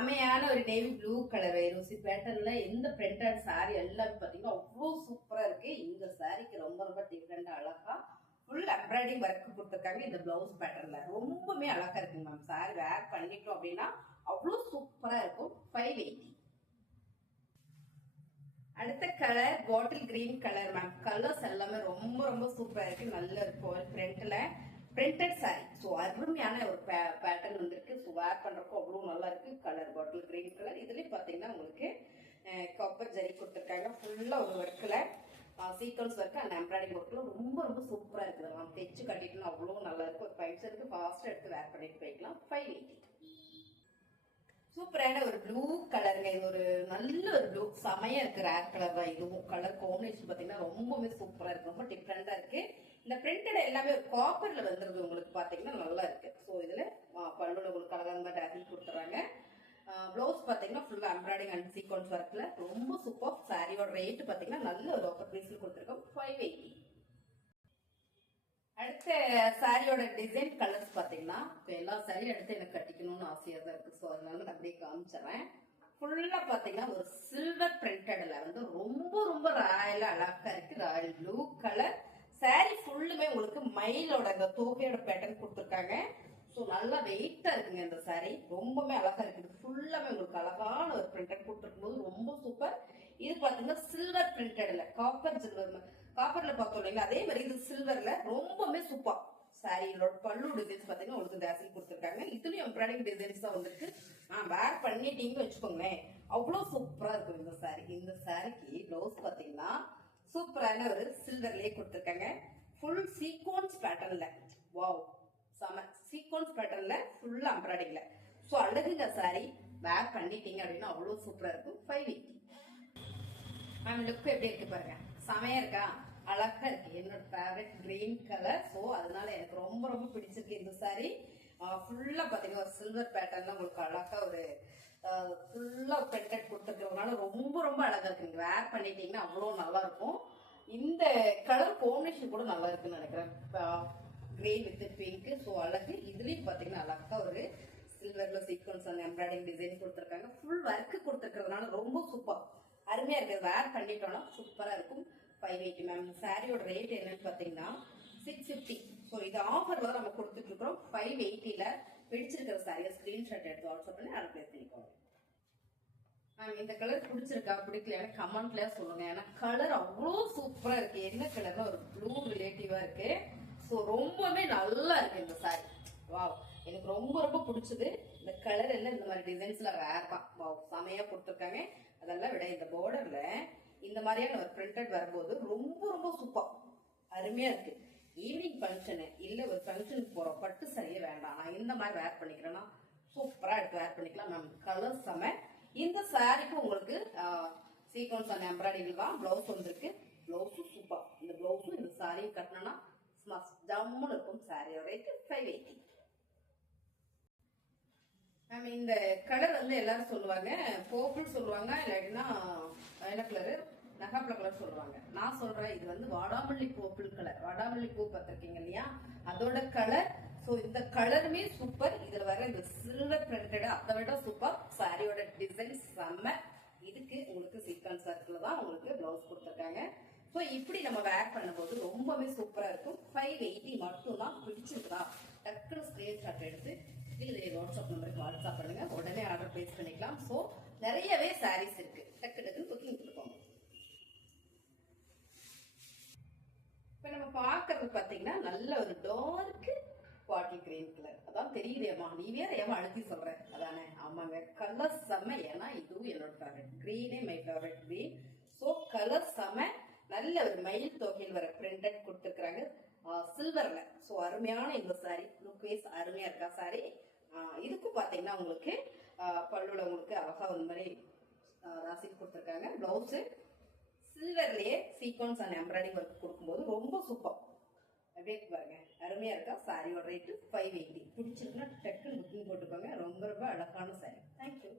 செம்மையான ஒரு navy blue colour Rousey பேட்டர்ன்ல எந்த பிரிண்டட் சாரி எல்லாமே பாத்தீங்கன்னா அவ்வளோ சூப்பரா இருக்கு. இந்த சாரிக்கு ரொம்ப ரொம்ப டிஃப்ரெண்டா அழகா ஃபுல் எம்ப்ராய்டிங் ஒர்க் கொடுத்துருக்காங்க. இந்த பிளவுஸ் பேட்டர்ன்ல ரொம்பவுமே அழகா இருக்குங்க மேம். சாரி வேர் பண்ணிட்டோம் அப்படின்னா அவ்வளோ சூப்பரா இருக்கும். 580. அடுத்த colour bottle green colour ma'am. Colours எல்லாமே ரொம்ப ரொம்ப சூப்பரா இருக்கு. நல்ல இருக்கும் பிரிண்ட்ல பிரிண்டட் சாரி. ஸோ அருமையான ஒரு பேட்டர்ன் வந்திருக்கு. ஸோ வேர் பண்றப்போ அவ்வளோ நல்லா இருக்கு. Colour bottle green colour. இதுலயும் பாத்தீங்கன்னா உங்களுக்கு காப்பர் ஜரி கொடுத்துருக்காங்க. ஃபுல்லா ஒரு ஒர்க்ல சீக்வன்ஸ் ஒர்க் அண்ட் எம்ப்ராய்டிங் ஒர்க்ல ரொம்ப ரொம்ப சூப்பரா இருக்குது மேம். தைச்சு கட்டிட்டுனா அவ்வளோ நல்லா இருக்கும். ஒரு 5 இருக்கு. ஃபாஸ்டா எடுத்து வேர் பண்ணிட்டு போய்க்கலாம். 580. சூப்பரான ஒரு ப்ளூ கலருங்க. இது ஒரு நல்ல ஒரு ப்ளூ செமையா இருக்கு. ரேர் கலர் தான் இதுவும். கலர் காம்பினேஷன் பாத்தீங்கன்னா ரொம்பவே சூப்பரா இருக்கு. ரொம்ப டிஃப்ரெண்டா இருக்கு. இந்த பிரிண்டட் எல்லாமே ஒரு காப்பர்ல வந்துருது உங்களுக்கு பாத்தீங்கன்னா நல்லா இருக்கு. ஸோ இதுல பல்லுல உங்களுக்கு அழகாக டேசில் கொடுத்துறாங்க. பிளவுஸ் பாத்தீங்கன்னா ஃபுல்லா எம்ப்ராய்டிங் அண்ட் சீக்வன்ஸ் ஒர்க்ல ரொம்ப சூப்பர். சாரியோட ரேட் பாத்தீங்கன்னா நல்ல ஒரு ஆஃபர் பீஸ்ல கொடுத்துருக்கோம். 580. அடுத்த சாரியோட டிசைன் கலர்ஸ் பாத்தீங்கன்னா எல்லா சாரியும் எடுத்து எனக்கு கட்டிக்கணும்னு ஆசையா தான் இருக்கு. ஸோ அதனால நான் அப்படியே காமிச்சிடறேன். ஃபுல்லா பாத்தீங்கன்னா ஒரு சில்வர் பிரிண்டட்ல வந்து ரொம்ப ரொம்ப ராயலா அழகா இருக்கு. ராயல் ப்ளூ கலர் சாரி ஃபுல்லுமே உங்களுக்கு மயிலோட அந்த தோகையோட பேட்டர்ன் கொடுத்துருக்காங்க. ஸோ நல்லா வெயிட்டா இருக்குங்க இந்த சாரி. ரொம்பவே அழகா இருக்குது. ஃபுல்லாமே உங்களுக்கு அழகான ஒரு பிரிண்டட் கொடுத்துருக்கும் போது ரொம்ப சூப்பர். இது பாத்தீங்கன்னா சில்வர் பிரிண்டட்ல காப்பர் சில்வர் காப்பர்ல பார்த்தோம் இல்லைங்களா, அதே மாதிரி இது சில்வர்ல ரொம்பவே சூப்பர். சாரியோட பல்லு டிசைன்ஸ் பாத்தீங்கன்னா உங்களுக்கு டேசில் கொடுத்துருக்காங்க. இதுலயும் எம்ப்ராய்டிங் டிசைன்ஸ் தான் வந்திருக்கு. வேர் பண்ணிட்டீங்கன்னு வச்சுக்கோங்களேன் அவ்வளவு சூப்பரா இருக்கும் இந்த சாரி. இந்த சாரிக்கு பிளவுஸ் பாத்தீங்கன்னா சூப்பரான ஒரு சில்வர்லயே கொடுத்துருக்காங்க. ஃபுல் சீக்வன்ஸ் பேட்டர்ன்ல. வாவ் செம சீக்வன்ஸ் பேட்டர்ன்ல ஃபுல்லா எம்ப்ராய்டிங்ல. ஸோ அழகுங்க சாரி. வேர் பண்ணிட்டீங்க அப்படின்னா அவ்வளவு சூப்பரா இருக்கும். 580. மேம் லுக் எப்படி இருக்கு பாருங்க. செமையா இருக்கா? அழகா இருக்கு. என்னோட ஃபேவரட் கிரீன் கலர். ஸோ அதனால எனக்கு ரொம்ப ரொம்ப பிடிச்சிருக்கு இந்த சாரி. ஃபுல்லா பாத்தீங்கன்னா ஒரு சில்வர் பேட்டர்ன்ல உங்களுக்கு அழகா ஒரு ஃபுல்லா பிரிண்டட் கொடுத்துருக்கிறதுனால ரொம்ப ரொம்ப அழகா இருக்கு. வேர் பண்ணிட்டீங்கன்னா அவ்வளோ நல்லா இருக்கும். இந்த கலர் காம்பினேஷன் கூட நல்லா இருக்குன்னு நினைக்கிறேன். Grey with pink. ஸோ அழகு. இதுலயும் பாத்தீங்கன்னா அழகா ஒரு சில்வர்ல சீக்வன்ஸ் அண்ட் எம்ப்ராய்டிங் டிசைன் கொடுத்துருக்காங்க. ஃபுல் ஒர்க் கொடுத்துருக்கிறதுனால ரொம்ப சூப்பர் அருமையா இருக்கு. வேர் பண்ணிட்டோம்னா சூப்பரா இருக்கும். 580 மேம். சாரியோட ரேட் என்னன்னு பாத்தீங்கன்னா 650. ஸோ இது ஆஃபர்ல நம்ம கொடுத்துட்டு இருக்கிறோம். 580ல பிடிச்சிருக்கிற சாரியை ஸ்கிரீன்ஷாட் எடுத்து வாட்ஸ்அப் பண்ணி அதை பிளேஸ் பண்ணிக்கோங்க. மேம் இந்த கலர் பிடிச்சிருக்கா பிடிக்கல கமெண்ட்ல சொல்லுங்க. ஏன்னா கலர் அவ்வளோ சூப்பரா இருக்கு. என்ன கலர்னா ஒரு ப்ளூ ரிலேட்டிவா இருக்கு. ஸோ ரொம்பவே நல்லா இருக்கு இந்த சாரி. வாவ் எனக்கு ரொம்ப ரொம்ப பிடிச்சது. இந்த கலர் எல்லாம் இந்த மாதிரி டிசைன்ஸ்ல ரேர் தான். வாவ் செமையா கொடுத்துருக்காங்க. அதெல்லாம் விட இந்த பார்டர்ல இந்த மாதிரியான ஒரு பிரிண்டட் வரும்போது ரொம்ப ரொம்ப சூப்பர் அருமையா இருக்கு. ஈவினிங் ஃபங்க்ஷனு இல்ல ஒரு ஃபங்க்ஷனுக்கு போறோம் பட்டு சரியே வேண்டாம் நான் இந்த மாதிரி வேர் பண்ணிக்கிறேன்னா சூப்பரா எடுத்து வேர் பண்ணிக்கலாம் மேம். கலர் செம. இந்த சாரிக்கு உங்களுக்கு சீக்வன்ஸ் அண்ட் எம்ப்ராய்டிங் தான் பிளவுஸ் வந்திருக்கு. பிளவுஸும் சூப்பர். இந்த பிளவுஸும் இந்த சாரியும் கட்டினா ஜம்முன்னு இருக்கும். சாரியோட ரேட் 580. மேம் இந்த கலர் வந்து எல்லாரும் சொல்லுவாங்க பர்பிள் சொல்லுவாங்க, இல்லாட்டினா என்ன கலரு நகாப்பழ கலர் சொல்லுவாங்க. நான் சொல்றேன் இது வந்து வாடாமல்லி பர்பிள் கலர். வாடாமல்லி பூ பார்த்திருக்கீங்க இல்லையா, அதோட கலர். ஸோ இந்த கலருமே சூப்பர். இதுல வர இந்த சில்வர் பிரிண்டட் அதை விட சூப்பர். சாரியோட டிசைன் செம்ம. இதுக்கு உங்களுக்கு சீக்வன்ஸ் ஒர்க்ல தான் உங்களுக்கு பிளவுஸ் கொடுத்துருக்காங்க. ஸோ இப்படி நம்ம வேர் பண்ணும்போது ரொம்பவே சூப்பரா இருக்கும். 580 மட்டும் தான். பிடிச்சிருக்கா டக்குனு ஸ்கிரீன்ஷாட் எடுத்து இதே வாட்ஸ்அப் நம்பருக்கு வாட்ஸ்அப் பண்ணுங்க. உடனே ஆர்டர் பிளேஸ் பண்ணிக்கலாம். ஸோ நிறையவே சாரீஸ் இருக்கு. டக்கு டக்குன்னு புக்கிங் கொடுப்போம். இப்ப நம்ம பாக்குறது பாத்தீங்கன்னா நல்ல ஒரு டார்க் பாட்டில் கிரீன் கலர். அதான் தெரியுதேம்மா நீ வேற ஏமா அழுத்தி சொல்ற அதானே? ஆமாங்க கலர் செம்ம. ஏன்னா இதுவும் என்னோட ஃபேவரட் கிரீனே my favourite green. So colour செம்ம. நல்ல ஒரு மயில் தொகையில் வர பிரிண்டட் கொடுத்துருக்காங்க சில்வர்ல. ஸோ அருமையான இந்த சாரி. லுக் வைஸ் அருமையா இருக்கா சாரி. இதுக்கும் பாத்தீங்கன்னா உங்களுக்கு பல்லுல உங்களுக்கு அழகா ஒரு மாதிரி ராசி கொடுத்துருக்காங்க. பிளவுஸ் சில்வர்லயே சீக்வன்ஸ் அண்ட் எம்ப்ராய்டிங் ஒர்க் கொடுக்கும்போது ரொம்ப சூப்பர். அப்படியே பாருங்க அருமையா இருக்கா. சாரியோட ரேட்டு 580. பிடிச்சிருக்குன்னா டக்குன்னு புக்கிங் போட்டுக்கோங்க. ரொம்ப ரொம்ப அழகான சாரி. தேங்க்யூ.